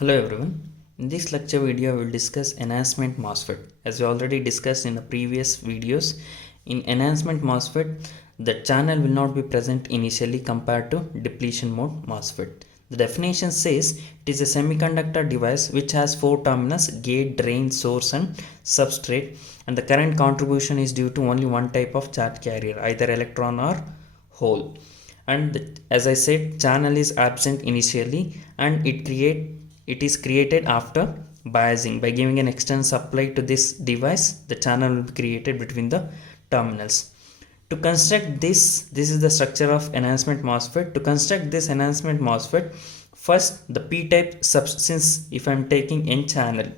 Hello everyone. In this lecture video, we will discuss enhancement MOSFET. As we already discussed in the previous videos, in enhancement MOSFET, the channel will not be present initially compared to depletion mode MOSFET. The definition says it is a semiconductor device which has four terminals: gate, drain, source and substrate, and the current contribution is due to only one type of charge carrier, either electron or hole. And as I said, channel is absent initially and it is created after biasing. By giving an external supply to this device, the channel will be created between the terminals. To construct this is the structure of enhancement MOSFET. To construct this enhancement MOSFET, first the p-type since if I am taking n channel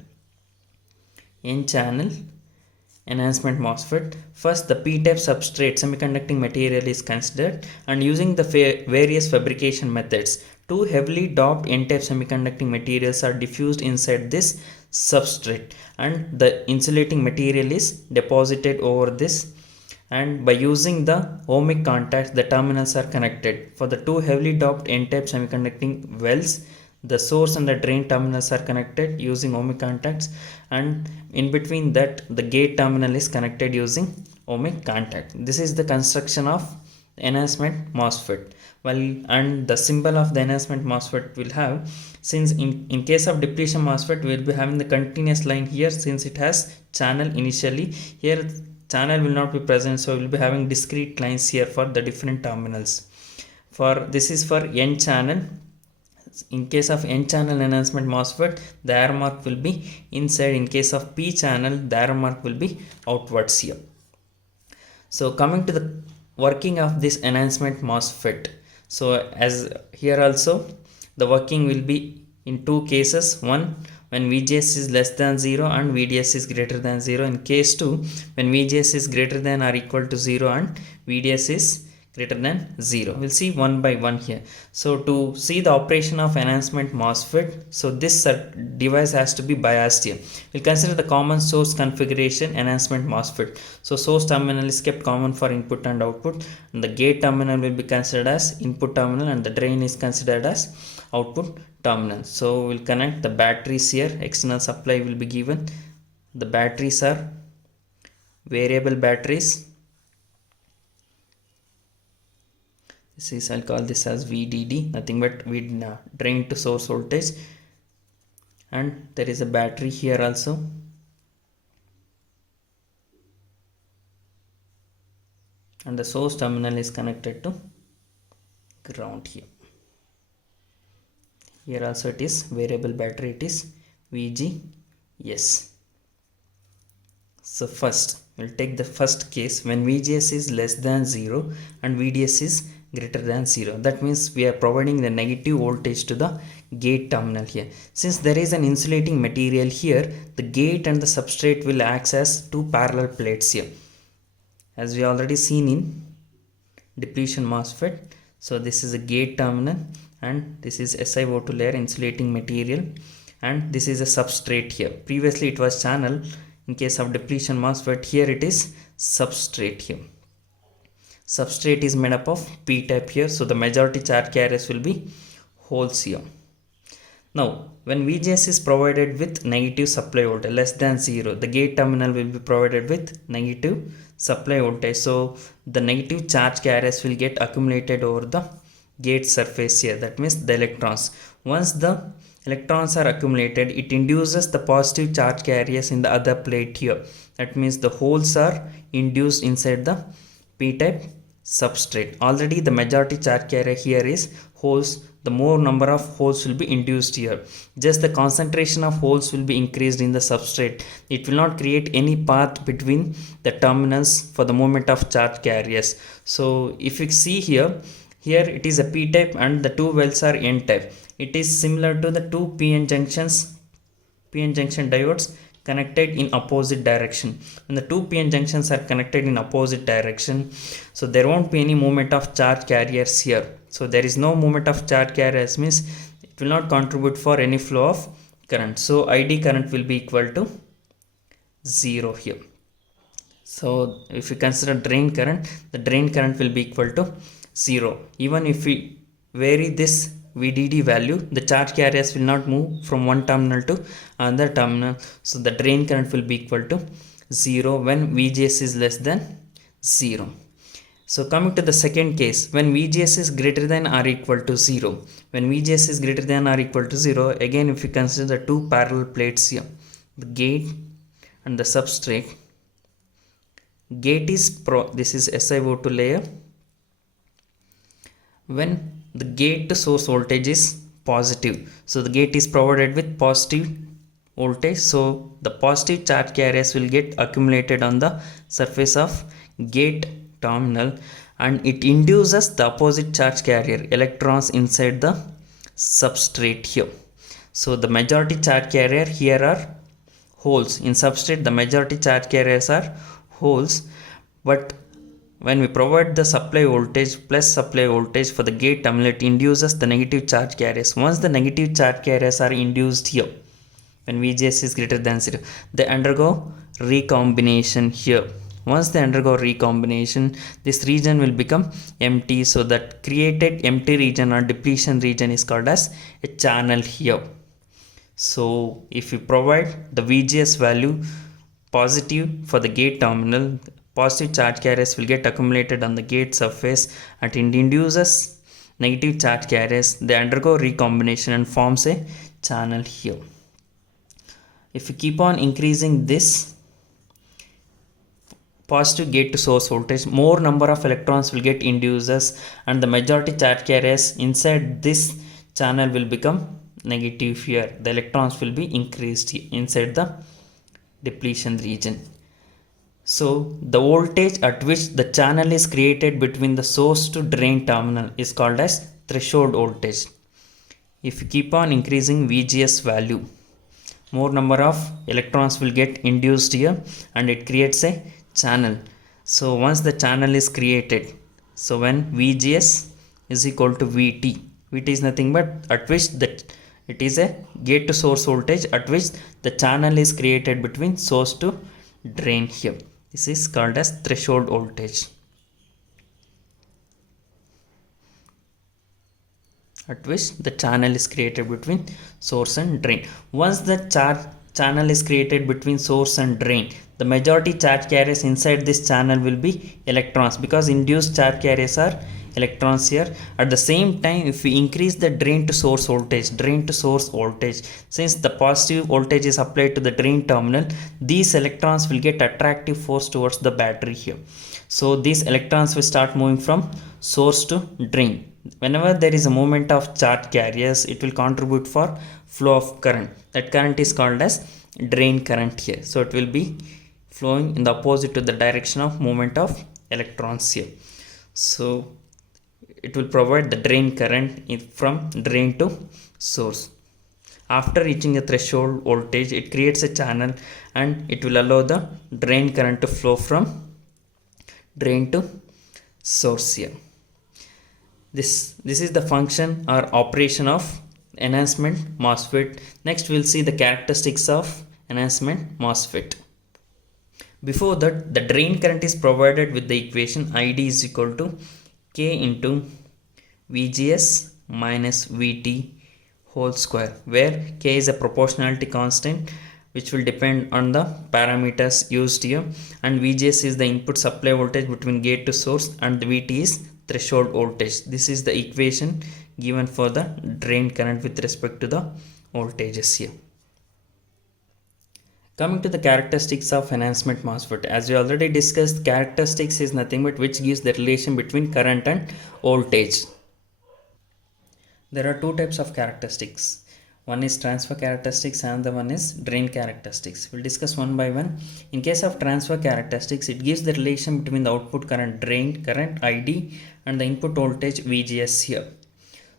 enhancement MOSFET, first the p-type substrate semiconducting material is considered, and using the various fabrication methods, two heavily doped n-type semiconducting materials are diffused inside this substrate and the insulating material is deposited over this, and by using the ohmic contacts the terminals are connected. For the two heavily doped n-type semiconducting wells, the source and the drain terminals are connected using ohmic contacts, and in between that the gate terminal is connected using ohmic contact. This is the construction of enhancement MOSFET. And the symbol of the enhancement MOSFET will have, since in case of depletion MOSFET we will be having the continuous line here, since it has channel initially, here channel will not be present, so we will be having discrete lines here for the different terminals. For this is for n channel. In case of n channel enhancement MOSFET, the arrow mark will be inside. In case of p channel, the arrow mark will be outwards here. So coming to the working of this enhancement MOSFET, so as here also the working will be in two cases: one when VGS is less than 0 and VDS is greater than 0. In case 2, when VGS is greater than or equal to 0 and VDS is greater than 0. We'll see one by one here. So to see the operation of enhancement MOSFET, so this device has to be biased here. We'll consider the common source configuration enhancement MOSFET. So source terminal is kept common for input and output, and the gate terminal will be considered as input terminal and the drain is considered as output terminal. So we'll connect the batteries here. External supply will be given. The batteries are variable batteries. This is, I'll call this as VDD, nothing but drain to source voltage, and there is a battery here also. And the source terminal is connected to ground here. Here also it is variable battery, it is VGS. So first we'll take the first case when VGS is less than 0 and VDS is greater than 0. That means we are providing the negative voltage to the gate terminal here. Since there is an insulating material here, the gate and the substrate will act as two parallel plates here, as we already seen in depletion MOSFET. So this is a gate terminal and this is SiO2 layer insulating material, and this is a substrate here. Previously it was channel. In case of depletion MOSFET, here it is substrate here. Substrate is made up of p-type here, so the majority charge carriers will be holes here. Now when VGS is provided with negative supply voltage less than 0, the gate terminal will be provided with negative supply voltage, so the negative charge carriers will get accumulated over the gate surface here, that means the electrons. Once the electrons are accumulated, it induces the positive charge carriers in the other plate here. That means the holes are induced inside the p-type substrate. Already the majority charge carrier here is holes. The more number of holes will be induced here. Just the concentration of holes will be increased in the substrate. It will not create any path between the terminals for the movement of charge carriers. So if you see here it is a p-type and the two wells are n-type. It is similar to the two PN junction diodes connected in opposite direction. When the two PN junctions are connected in opposite direction, so there won't be any movement of charge carriers here. So there is no movement of charge carriers, means it will not contribute for any flow of current. So ID current will be equal to 0 here. So if we consider drain current, the drain current will be equal to 0. Even if we vary this VDD value, the charge carriers will not move from one terminal to another terminal. So the drain current will be equal to 0 when VGS is less than 0. So coming to the second case, when VGS is greater than or equal to 0. When VGS is greater than or equal to 0, again if you consider the two parallel plates here, the gate and the substrate. Gate is this is SiO2 layer. When the gate to source voltage is positive, so the gate is provided with positive voltage, so the positive charge carriers will get accumulated on the surface of gate terminal, and it induces the opposite charge carrier electrons inside the substrate here. So the majority charge carrier here are holes. In substrate, the majority charge carriers are holes, but when we provide the supply voltage plus supply voltage for the gate terminal, it induces the negative charge carriers. Once the negative charge carriers are induced here, when VGS is greater than 0, they undergo recombination here. Once they undergo recombination, this region will become empty, so that created empty region or depletion region is called as a channel here. So if you provide the VGS value positive for the gate terminal, positive charge carriers will get accumulated on the gate surface, and it induces negative charge carriers. They undergo recombination and forms a channel here. If you keep on increasing this positive gate to source voltage, more number of electrons will get induces, and the majority charge carriers inside this channel will become negative here. The electrons will be increased inside the depletion region. So the voltage at which the channel is created between the source to drain terminal is called as threshold voltage. If you keep on increasing VGS value, more number of electrons will get induced here, and it creates a channel. So once the channel is created, so when VGS is equal to VT, VT is nothing but at which it is a gate to source voltage at which the channel is created between source to drain here. This is called as threshold voltage, at which the channel is created between source and drain. Once the channel is created between source and drain, the majority charge carriers inside this channel will be electrons, because induced charge carriers are electrons here. At the same time, if we increase the drain to source voltage, since the positive voltage is applied to the drain terminal, these electrons will get attractive force towards the battery here. So these electrons will start moving from source to drain. Whenever there is a movement of charge carriers, it will contribute for flow of current. That current is called as drain current here. So it will be flowing in the opposite to the direction of movement of electrons here. So it will provide the drain current from drain to source. After reaching a threshold voltage, it creates a channel, and it will allow the drain current to flow from drain to source here. This is the function or operation of enhancement MOSFET. Next we'll see the characteristics of enhancement MOSFET. Before that, the drain current is provided with the equation ID is equal to K into VGS minus VT whole square, where K is a proportionality constant which will depend on the parameters used here, and VGS is the input supply voltage between gate to source, and the VT is threshold voltage. This is the equation given for the drain current with respect to the voltages here. Coming to the characteristics of enhancement MOSFET, as we already discussed, characteristics is nothing but which gives the relation between current and voltage. There are two types of characteristics. One is transfer characteristics and the one is drain characteristics. We'll discuss one by one. In case of transfer characteristics, it gives the relation between the output current drain current ID and the input voltage VGS here.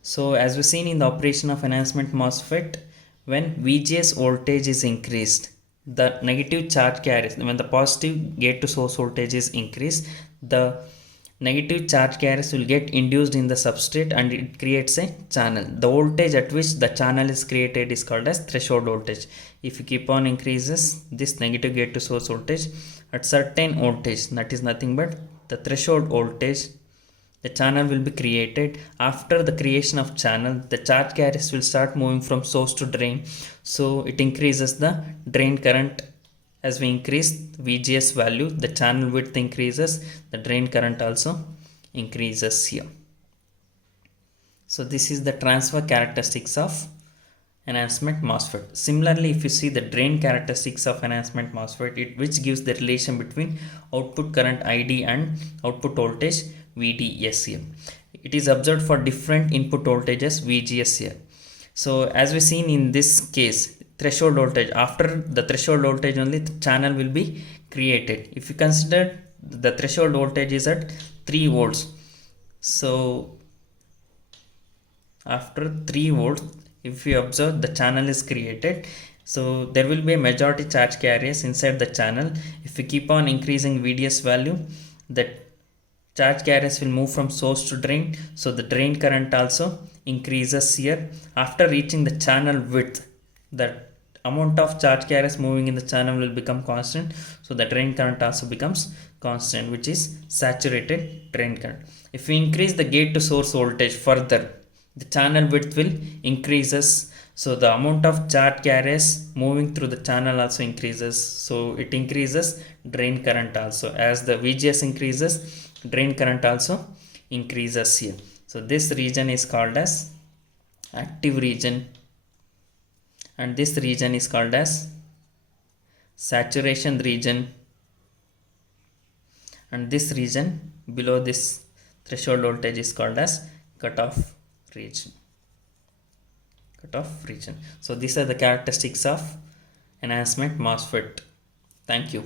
So as we've seen in the operation of enhancement MOSFET, when VGS voltage is increased, the negative charge carriers, when the positive gate to source voltage is increased, the negative charge carriers will get induced in the substrate and it creates a channel. The voltage at which the channel is created is called as threshold voltage. If you keep on increases this negative gate to source voltage at certain voltage, that is nothing but the threshold voltage the channel will be created. After the creation of channel, the charge carriers will start moving from source to drain, so it increases the drain current. As we increase VGS value, the channel width increases, the drain current also increases here. So this is the transfer characteristics of enhancement MOSFET. Similarly, if you see the drain characteristics of enhancement MOSFET, which gives the relation between output current ID and output voltage VDS here. It is observed for different input voltages VGS here. So as we seen in this case, threshold voltage, after the threshold voltage only the channel will be created. If you consider the threshold voltage is at 3 volts, so after 3 volts, if you observe, the channel is created, so there will be a majority charge carriers inside the channel. If we keep on increasing VDS value, the charge carriers will move from source to drain, so the drain current also increases here. After reaching the channel width, the amount of charge carriers moving in the channel will become constant, so the drain current also becomes constant, which is saturated drain current. If we increase the gate to source voltage further, the channel width will increases, so the amount of charge carriers moving through the channel also increases, so it increases drain current also. As the VGS increases, drain current also increases here. So this region is called as active region, and this region is called as saturation region, and this region below this threshold voltage is called as cutoff region. So these are the characteristics of enhancement MOSFET. Thank you.